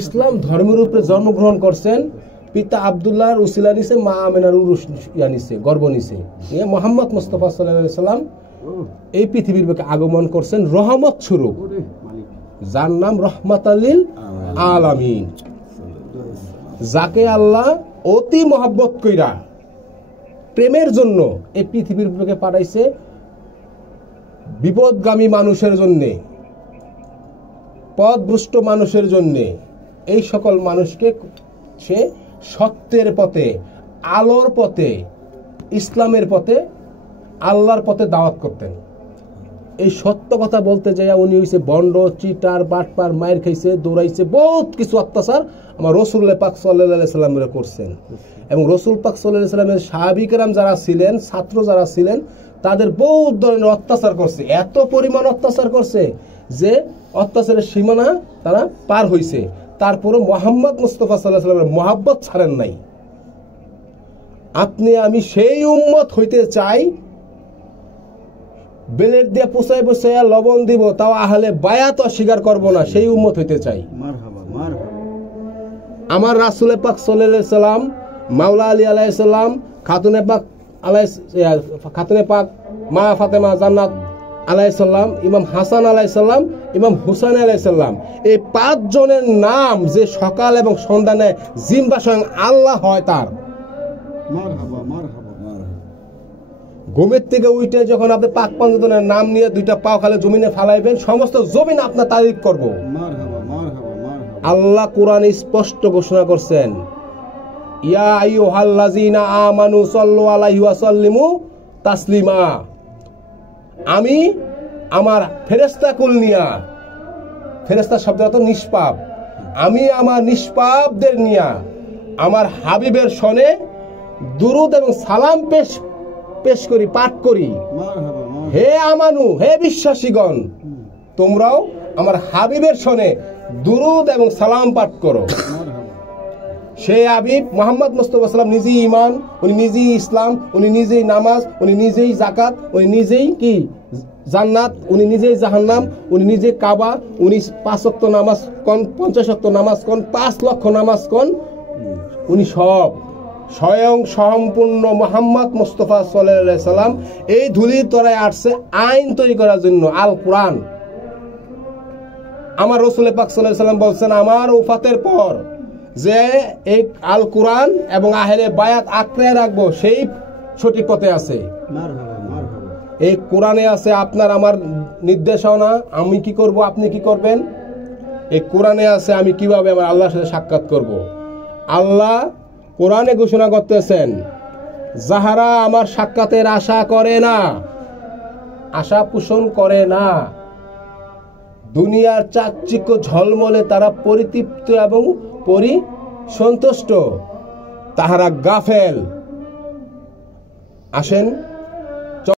ইসলাম ধর্মের উপরে জন্মগ্রহণ করছেন, পিতা আব্দুল্লাহর উসিলা নিছে, মা আমেনার উরুস নিছে, গর্ব নিছে। মোহাম্মদ মুস্তাফা সাল্লাল্লাহু আলাইহি সাল্লাম এই পৃথিবীর বুকে আগমন করছেন রহমত স্বরূপ, যার নাম রহমাতাল্লিল আলামিন, যাকে আল্লাহ অতি মহব্বত কইরা প্রেমের জন্য এই পৃথিবীর বুকে পাঠাইছে বিপদগামী মানুষের জন্যে, পথভ্রষ্ট মানুষের জন্যে। এই সকল মানুষকে সে সত্যের পথে, আলোর পথে, ইসলামের পথে, আল্লাহর পথে দাওয়াত করতেন। এই সত্য কথা বলতে যাইয়া উনি হইছে বন্ড, চিটার, বাটপার, মায়ের খাইছে, দৌড়াইছে, বহুত কিছু অত্যাচার আমার রাসূলুল্লাহ পাক সাল্লাল্লাহু আলাইহি সাল্লামের করছেন। এবং রাসূল পাক সাল্লাল্লাহু আলাইহি সাল্লামের সাহাবী কেরাম যারা ছিলেন, ছাত্র যারা ছিলেন, তাদের বহুত ধরনের অত্যাচার করছে। এত পরিমাণ অত্যাচার করছে যে অত্যাচারের সীমানা তারা পার হইছে। তারপরে মুহাম্মদ মুস্তাফা সাল্লাল্লাহু আলাইহি সাল্লামের মহব্বত ছাড়েন নাই। আপনি আমি সেই উম্মত হইতে চাই, বেলের দিয়ে পুষাই পুষাইয়া লবণ দিব, তাও আহলে বায়াত অস্বীকার করব না, সেই উম্মত হইতে চাই। আমার রাসূল পাক সাল্লাল্লাহু আলাইহি সাল্লাম, মাওলা আলী আলাইহিস সালাম, খাতুনে পাক মা ফাতেমা জান্নাত আলাইহিস সালাম, ইমাম হাসান আলাইহিস সালাম, ইমাম হুসাইন আলাইহিস সালাম, এই 5 জনের নাম যে সকাল এবং সন্ধ্যায় জিম্বা স্বয়ং আল্লাহ হয় তার। ঘুমের থেকে উঠে যখন আপনি পাক পাঁচজনের নাম নিয়ে 2টা পাও খালে জমিনে ফালাইবেন, সমস্ত জমিন আপনার তারিফ করবো। আল্লাহ কোরআনে স্পষ্ট ঘোষণা করছেন, ইয়া আইয়ুহাল্লাযীনা আমানু সাল্লু আলাইহি ওয়া সাল্লিমু তাসলিমা। আমি আমার ফেরেশতা কুল নিয়া, ফেরেশতা শব্দটা তো নিষ্পাপ, আমি আমার নিষ্পাপদের নিয়া আমার হাবিবের শনে দুরূদ এবং সালাম পেশ করি, পাঠ করি। হে আমানু, হে বিশ্বাসীগণ, তোমরাও আমার হাবিবের শনে দুরূদ এবং সালাম পাঠ করো। সে হাবিব মুহাম্মদ মুস্তাফা সাল্লাম নিজেই ঈমান, উনি নিজেই ইসলাম, উনি নিজেই নামাজ, উনি নিজেই যাকাত, উনি নিজেই কি জান্নাত, উনি নিজেই জাহান্নাম, উনি নিজেই কাবা, উনি 5 ওয়াক্ত নামাজ কোন, 50 ওয়াক্ত নামাজ কোন, 5 লক্ষ নামাজ কোন, উনি সব স্বয়ং সম্পূর্ণ মুহাম্মদ মুস্তাফা সাল্লাল্লাহু আলাইহি সাল্লাম এই ধুলির তলায় আসছে আইন তৈরি করার জন্য, আল কোরআন। আমার রাসূল পাক সাল্লাল্লাহু আলাইহি সাল্লাম বলছেন, আমার ওফাতের পর যে এই আল কোরআন এবং আহলে বায়াত আঁকড়ে রাখবো, সেই সঠিক পথে আছে। এই কোরআনে আছে আপনার আমার নির্দেশনা, আমি কি করব, আপনি কি করবেন। এই কোরআনে আছে আমি কিভাবে আমার আল্লাহর সাথে সাক্ষাৎ করব। আল্লাহ কোরআনে ঘোষণা করতেছেন, যাহারা আমার সাক্ষাতের আশা করে না, আশা পোষণ করে না, দুনিয়ার চাকচিক্য ঝলমলে তারা পরিতৃপ্ত এবং পরিসন্তুষ্ট, তাহারা গাফেল। আসেন